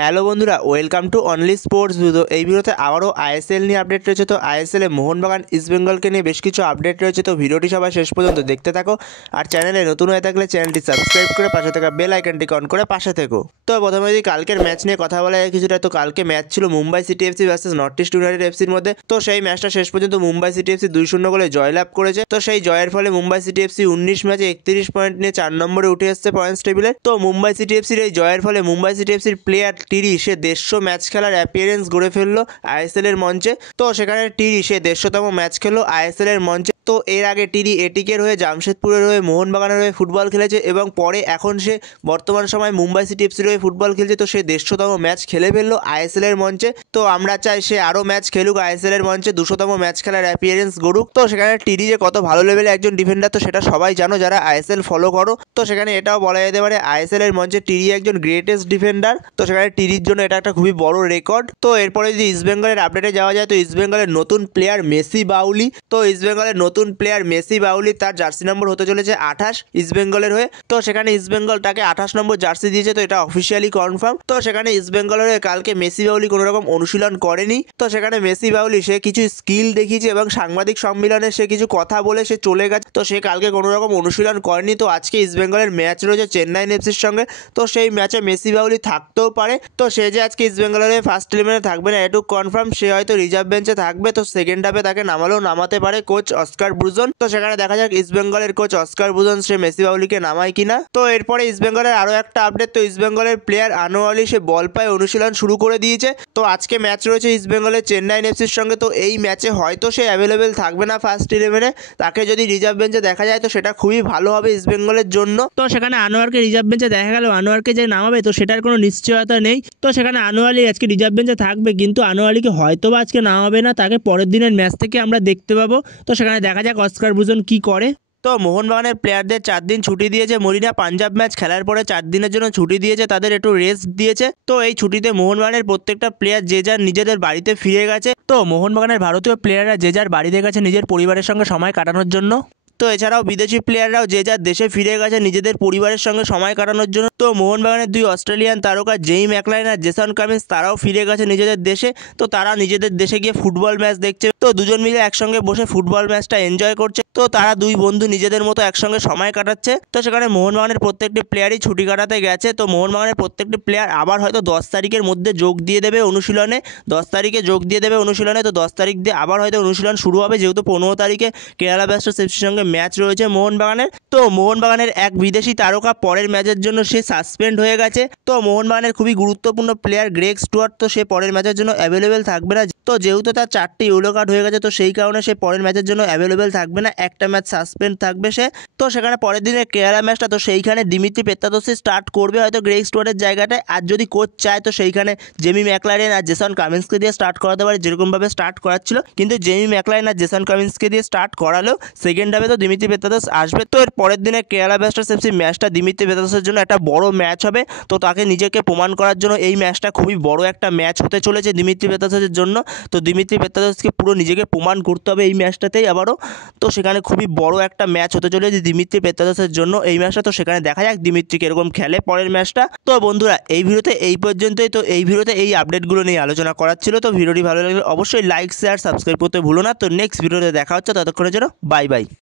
Hello বন্ধুরা, welcome to only sports video. এই ভিডিওতে আবারও আইএসএল নিয়ে আপডেট রয়েছে। তো আইএসএল এ মোহনবাগান ইস্ট বেঙ্গলকে নিয়ে বেশ কিছু আপডেট রয়েছে। তো ভিডিওটি সবাই শেষ পর্যন্ত দেখতে থাকো। আর চ্যানেলে নতুন হয়ে থাকলে চ্যানেলটি সাবস্ক্রাইব করে পাশে থাকা বেল আইকনটি অন করে পাশে থেকো। তো প্রথমে যদি কালকের ম্যাচ নিয়ে কথা বলা যায় কিছুটা, তো কালকে ম্যাচ ছিল Mumbai City FC versus North East United এফসির মধ্যে। তো সেই ম্যাচটা শেষ পর্যন্ত মুম্বাই সিটি এফসি 2-0 গোলে জয়লাভ করেছে। তো সেই জয়ের ফলে মুম্বাই সিটি এফসি 19 ম্যাচে 31 পয়েন্ট নিয়ে 4 নম্বরে উঠে এসেছে পয়েন্টস টেবিলে। তো মুম্বাই সিটি এফসির এই জয়ের ফলে মুম্বাই সিটি এফসির প্লেয়ার টিরি সে 150 ম্যাচ খেলার অ্যাপিয়ারেন্স গড়ে ফেললো আইএসএল এর মঞ্চে। তো সেখানে টিরি সে 150তম ম্যাচ খেললো আইএসএল এর মঞ্চে। তো এর আগে টিরি এটিকের হয়ে, জামশেদপুরের হয়ে, মোহনবাগানের হয়ে ফুটবল খেলেছে এবং পরে এখন সে বর্তমান সময় মুম্বাই সিটি এফসির হয়ে ফুটবল খেলছে। তো সে 150তম ম্যাচ খেলে ফেললো আইএসএল এর মঞ্চে। তো আমরা চাই সে আরও ম্যাচ খেলুক আইএসএল এর মঞ্চে, 200তম ম্যাচ খেলার অ্যাপিয়ারেন্স গড়ুক। তো সেখানে টিরি যে কত ভালো লেভেলের একজন ডিফেন্ডার, তো সেটা সবাই জানো যারা আইএসএল ফলো করো। তো সেখানে এটাও বলা যেতে পারে আইএসএল এর মঞ্চে টিরি একজন গ্রেটেস্ট ডিফেন্ডার। তো সেখানে টিরির জন্য এটা একটা খুবই বড় রেকর্ড। তো এরপরে যদি ইস্টবেঙ্গলের আপডেটে যাওয়া যায়, তো ইস্টবেঙ্গলের নতুন প্লেয়ার মেসি বাউলি। তো ইস্টবেঙ্গলের নতুন প্লেয়ার মেসি বাউলি, তার জার্সি নম্বর হতে চলেছে 28 ইস্টবেঙ্গলের হয়ে। তো সেখানে ইস্টবেঙ্গল তাকে 28 নম্বর জার্সি দিয়েছে। তো এটা অফিসিয়ালি কনফার্ম। তো সেখানে ইস্টবেঙ্গলের হয়ে কালকে মেসি বাউলি কোনো রকম অনুশীলন করেনি। তো সেখানে মেসি বাউলি সে কিছু স্কিল দেখিয়েছে এবং সাংবাদিক সম্মেলনে সে কিছু কথা বলে সে চলে গেছে। তো সে কালকে কোনো রকম অনুশীলন করেনি। তো আজকে ইস্টবেঙ্গলের ম্যাচ রয়েছে চেন্নাই এফসির সঙ্গে। তো সেই ম্যাচে মেসি বাউলি থাকতেও পারে। তো সে যে আজকে ইস্টবেঙ্গলের ফার্স্ট ইলেভেনে থাকবে না এটুকু কনফার্ম। সে হয়তো রিজার্ভ বেঞ্চে থাকবে। তো সেকেন্ড হাফে তাকে নামালেও নামাতে পারে কোচ অস্কার ব্রুজন। তো সেখানে দেখা যাক ইস্টবেঙ্গলের কোচ অস্কার ব্রুজন সে মেসি বাউলিকে নামায় কিনা। তো এরপরে ইস্টবেঙ্গলের আরও একটা আপডেট, তো ইস্টবেঙ্গলের প্লেয়ার আনোয়ার আলী সে বল পায়ে অনুশীলন শুরু করে দিয়েছে। তো আজকে ম্যাচ রয়েছে ইস্টবেঙ্গলের চেন্নাই এফসির সঙ্গে। তো এই ম্যাচে হয়তো সে অ্যাভেলেবেল থাকবে না ফার্স্ট ইলেভেনে, তাকে যদি রিজার্ভ বেঞ্চে দেখা যায় তো সেটা খুবই ভালো হবে ইস্টবেঙ্গলের জন্য। তো সেখানে আনোয়ারকে রিজার্ভ বেঞ্চে দেখা গেল, আনোয়ারকে যে নামাবে তো সেটার কোনো নিশ্চয়তা নেই। তো সেখানে আনোয়ার আলী আজকে রিজার্ভ বেঞ্চে থাকবে, কিন্তু আনোয়ার আলীকে হয়তো বা আজকে নামাবে না, তাকে পরের দিনের ম্যাচ থেকে আমরা দেখতে পাবো। তো সেখানে দেখা যাক অস্কার ব্রুজন কি করে। তো মোহনবাগানের প্লেয়ারদের 4 দিন ছুটি দিয়েছে মরিনা। পাঞ্জাব ম্যাচ খেলার পরে 4 দিনের জন্য ছুটি দিয়েছে, তাদের একটু রেস্ট দিয়েছে। তো এই ছুটিতে মোহনবাগানের প্রত্যেকটা প্লেয়ার যে যার নিজেদের বাড়িতে ফিরে গেছে। তো মোহনবাগানের ভারতীয় প্লেয়াররা যে যার বাড়িতে গেছে নিজের পরিবারের সঙ্গে সময় কাটানোর জন্য। তো এছাড়াও বিদেশি প্লেয়াররাও যে যার দেশে ফিরে গেছে নিজেদের পরিবারের সঙ্গে সময় কাটানোর জন্য। তো মোহনবাগানের 2 অস্ট্রেলিয়ান তারকা জেই ম্যাকলাইন আর জেসন কামিন্স তারাও ফিরে গেছে নিজেদের দেশে। তো তারা নিজেদের দেশে গিয়ে ফুটবল ম্যাচ দেখছে। তো দুজন মিলে একসঙ্গে বসে ফুটবল ম্যাচটা এনজয় করছে। তো তারা 2 বন্ধু নিজেদের মতো একসঙ্গে সময় কাটাচ্ছে। তো সেখানে মোহনবাগানের প্রত্যেকটি প্লেয়ারই ছুটি কাটাতে গেছে। তো মোহনবাগানের প্রত্যেকটি প্লেয়ার আবার হয়তো 10 তারিখের মধ্যে যোগ দিয়ে দেবে অনুশীলনে। 10 তারিখে যোগ দিয়ে দেবে অনুশীলনে। তো 10 তারিখ দিয়ে আবার হয়তো অনুশীলন শুরু হবে, যেহেতু 15 তারিখে কেরালা ব্লাস্টার্স এফসির সঙ্গে ম্যাচ রয়েছে মোহনবাগানের। তো মোহনবাগানের এক বিদেশি তারকা পরের ম্যাচের জন্য সে সাসপেন্ড হয়ে গেছে। তো মোহনবাগানের খুবই গুরুত্বপূর্ণ প্লেয়ার গ্রেগ স্টুয়ার্ট, তো সে পরের ম্যাচের জন্য অ্যাভেলেবেল থাকবে না। তো যেহেতু তার 4টি ইয়েলো কার্ড হয়ে গেছে, তো সেই কারণে সে পরের ম্যাচের জন্য অ্যাভেলেবেল থাকবে না, একটা ম্যাচ সাসপেন্ড থাকবে সে। তো সেখানে পরের দিনের কেরালা ম্যাচটা, তো সেইখানে দিমিত্রি পেত্রাদোসি স্টার্ট করবে হয়তো গ্রেগ স্টুয়ার্টের জায়গাটায়। আর যদি কোচ চায় তো সেইখানে জেমি ম্যাকলারেন আর জেসন কামিন্সকে দিয়ে স্টার্ট করাতে পারে, যেরকমভাবে স্টার্ট করাচ্ছিল। কিন্তু জেমি ম্যাকলারেন আর জেসন কামিন্সকে দিয়ে স্টার্ট করালেও সেকেন্ড হাফে তো দিমিত্রি পেত্রাদোস আসবে। তো এর পরের দিনে কেরালা ব্লাস্টার্স এফসি ম্যাচটা দিমিত্রি পেত্রাদোসের জন্য একটা বড় ম্যাচ হবে। তো তাকে নিজেকে প্রমাণ করার জন্য এই ম্যাচটা খুবই বড় একটা ম্যাচ হতে চলেছে দিমিত্রি পেত্রাদোসের জন্য। তো দিমিত্রি পেত্রাদোসকে পুরো নিজেকে প্রমাণ করতে হবে এই ম্যাচটাতেই আবারও। তো সেখানে খুবই বড় একটা ম্যাচ হতে চলেছে দিমিত্রি পেত্রাদোসের জন্য এই ম্যাচটা। তো সেখানে দেখা যাক দিমিত্রি কিরকম খেলে পরের ম্যাচটা। তো বন্ধুরা এই ভিডিওতে এই পর্যন্তই। তো এই ভিডিওতে এই আপডেটগুলো নিয়ে আলোচনা করার ছিল। তো ভিডিওটি ভালো লাগলে অবশ্যই লাইক, শেয়ার, সাবস্ক্রাইব করতে ভুলো না। তো নেক্সট ভিডিওতে দেখা হচ্ছে, ততক্ষণের জন্য বাই বাই।